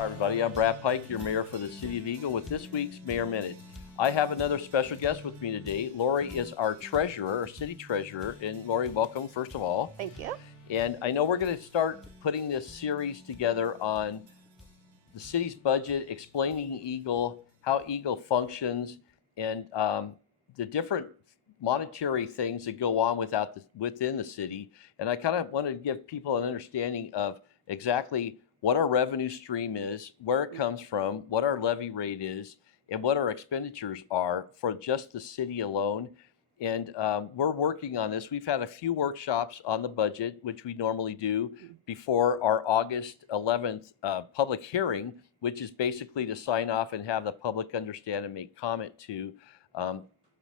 Hi everybody, I'm Brad Pike, your mayor for the City of Eagle with this week's Mayor Minute. I have another special guest with me today. Lori is our treasurer, our city treasurer, and Lori, welcome first of all. Thank you. And I know we're going to start putting this series together on the city's budget, explaining Eagle, how Eagle functions, and the different monetary things that go on within the city. And I kind of wanted to give people an understanding of exactly what our revenue stream is, where it comes from, what our levy rate is, and what our expenditures are for just the city alone. And we're working on this. We've had a few workshops on the budget, which we normally do before our August 11th public hearing, which is basically to sign off and have the public understand and make comment to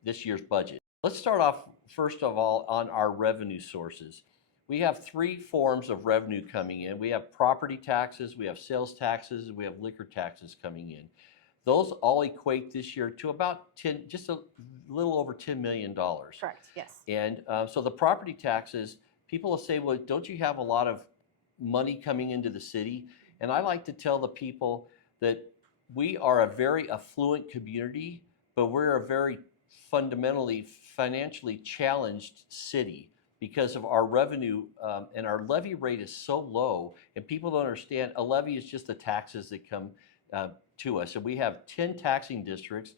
this year's budget. Let's start off, first of all, on our revenue sources. We have three forms of revenue coming in. We have property taxes, we have sales taxes, and we have liquor taxes coming in. Those all equate this year to about just a little over $10 million. Correct, yes. And so the property taxes, people will say, well, don't you have a lot of money coming into the city? And I like to tell the people that we are a very affluent community, but we're a very fundamentally financially challenged city because of our revenue, and our levy rate is so low, and people don't understand a levy is just the taxes that come to us. And we have 10 taxing districts.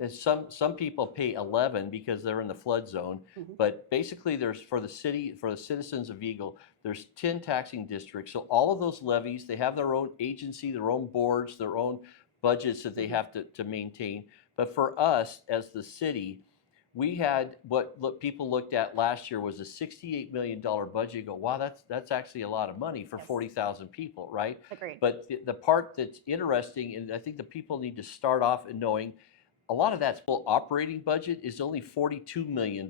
And some people pay 11 because they're in the flood zone, but basically there's for the citizens of Eagle, there's 10 taxing districts. So all of those levies, they have their own agency, their own boards, their own budgets that they have to maintain. But for us as the city, we had what people looked at last year was a $68 million budget. You go, wow, that's actually a lot of money for 40,000 people, right? Agreed. But the part that's interesting, and I think the people need to start off in knowing, a lot of that full operating budget is only $42 million,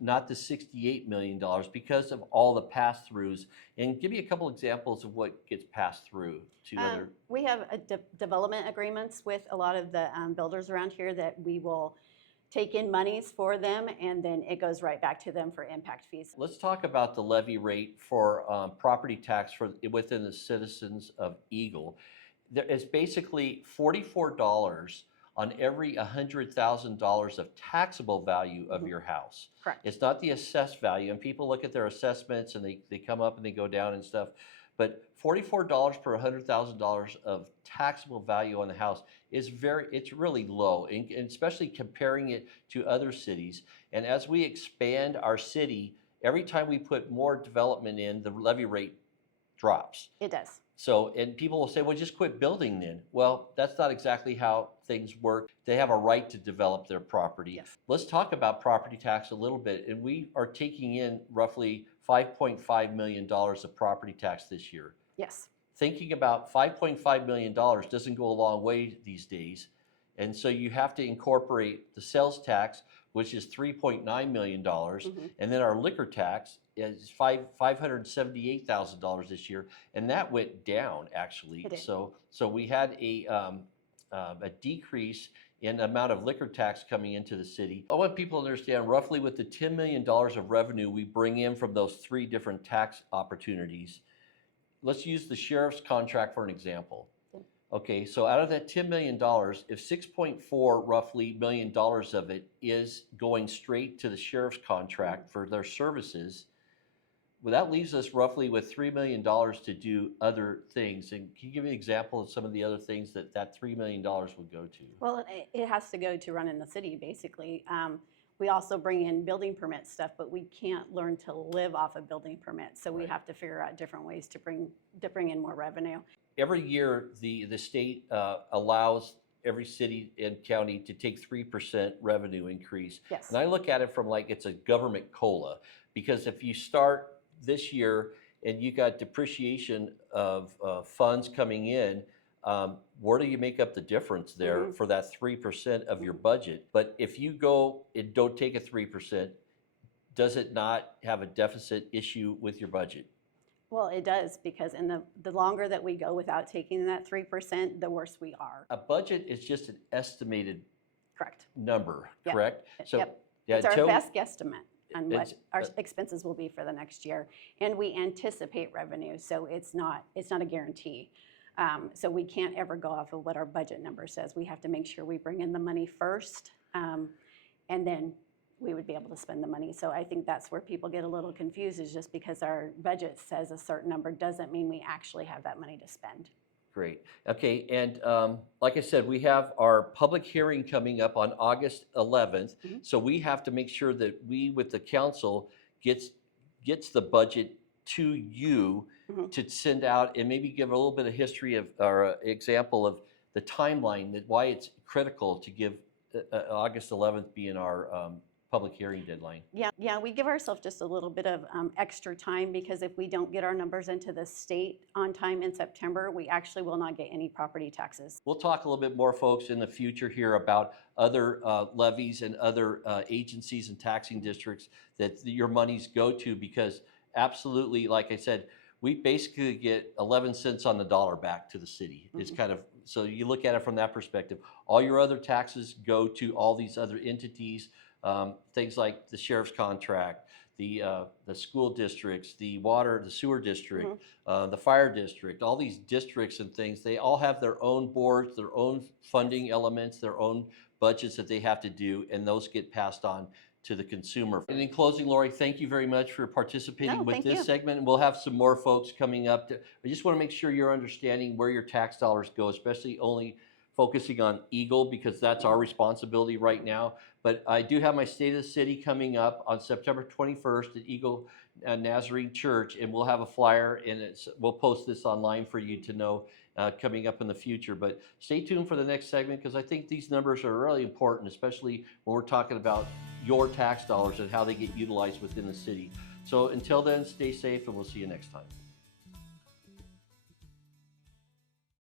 not the $68 million, because of all the pass-throughs. And give me a couple examples of what gets passed through to other. We have development agreements with a lot of the builders around here that we will take in monies for them, and then it goes right back to them for impact fees. Let's talk about the levy rate for property tax within the citizens of Eagle. It's basically $44 on every $100,000 of taxable value of your house. Correct. It's not the assessed value, and people look at their assessments and they come up and they go down and stuff. But $44 per $100,000 of taxable value on the house is it's really low, and especially comparing it to other cities. And as we expand our city, every time we put more development in, the levy rate drops. It does. So, and people will say, well, just quit building then. Well, that's not exactly how things work. They have a right to develop their property. Yes. Let's talk about property tax a little bit. And we are taking in roughly $5.5 million of property tax this year. Yes. Thinking about $5.5 million doesn't go a long way these days. And so you have to incorporate the sales tax, which is $3.9 million. And then our liquor tax is $578,000 this year. And that went down, actually. It did. So we had a decrease in the amount of liquor tax coming into the city. I want people to understand roughly with the $10 million of revenue we bring in from those three different tax opportunities. Let's use the sheriff's contract for an example. Okay, so out of that $10 million, if 6.4 roughly million dollars of it is going straight to the sheriff's contract for their services, well, that leaves us roughly with $3 million to do other things. And can you give me an example of some of the other things that $3 million would go to? Well, it has to go to running the city, basically. We also bring in building permit stuff, but we can't learn to live off of building permits. So we have to figure out different ways to bring in more revenue. Every year, the state allows every city and county to take 3% revenue increase. Yes. And I look at it from like it's a government COLA, because if you start this year and you got depreciation of funds coming in, where do you make up the difference there for that 3% of your budget? But if you go and don't take a 3%, does it not have a deficit issue with your budget? Well, it does, because the longer that we go without taking that 3%, the worse we are. A budget is just an estimated Correct. number, Yep. correct? So, Yep. yeah, It's our best guesstimate on what It's- our expenses will be for the next year, and we anticipate revenue, so it's not a guarantee. So we can't ever go off of what our budget number says. We have to make sure we bring in the money first, and then we would be able to spend the money. So I think that's where people get a little confused, is just because our budget says a certain number doesn't mean we actually have that money to spend. Great. Okay, and like I said, we have our public hearing coming up on August 11th. Mhm. So we have to make sure that we, with the council, gets the budget to you Mhm. to send out, and maybe give a little bit of history of, or example of the timeline, that why it's critical to give August 11th being our public hearing deadline. Yeah, we give ourselves just a little bit of extra time, because if we don't get our numbers into the state on time in September, we actually will not get any property taxes. We'll talk a little bit more, folks, in the future here about other levies and other agencies and taxing districts that your monies go to, because absolutely, like I said, we basically get 11 cents on the dollar back to the city. It's kind of, so you look at it from that perspective. All your other taxes go to all these other entities, things like the sheriff's contract, the school districts, the water, the sewer district, the fire district, all these districts and things. They all have their own boards, their own funding elements, their own budgets that they have to do, and those get passed on to the consumer. And in closing, Lori, thank you very much for participating with thank this you. segment. And we'll have some more folks coming up. I just want to make sure you're understanding where your tax dollars go, especially only focusing on Eagle, because that's our responsibility right now. But I do have my State of the City coming up on September 21st at Eagle Nazarene Church, and we'll have a flyer, and we'll post this online for you to know coming up in the future. But stay tuned for the next segment, because I think these numbers are really important, especially when we're talking about your tax dollars and how they get utilized within the city. So until then, stay safe, and we'll see you next time.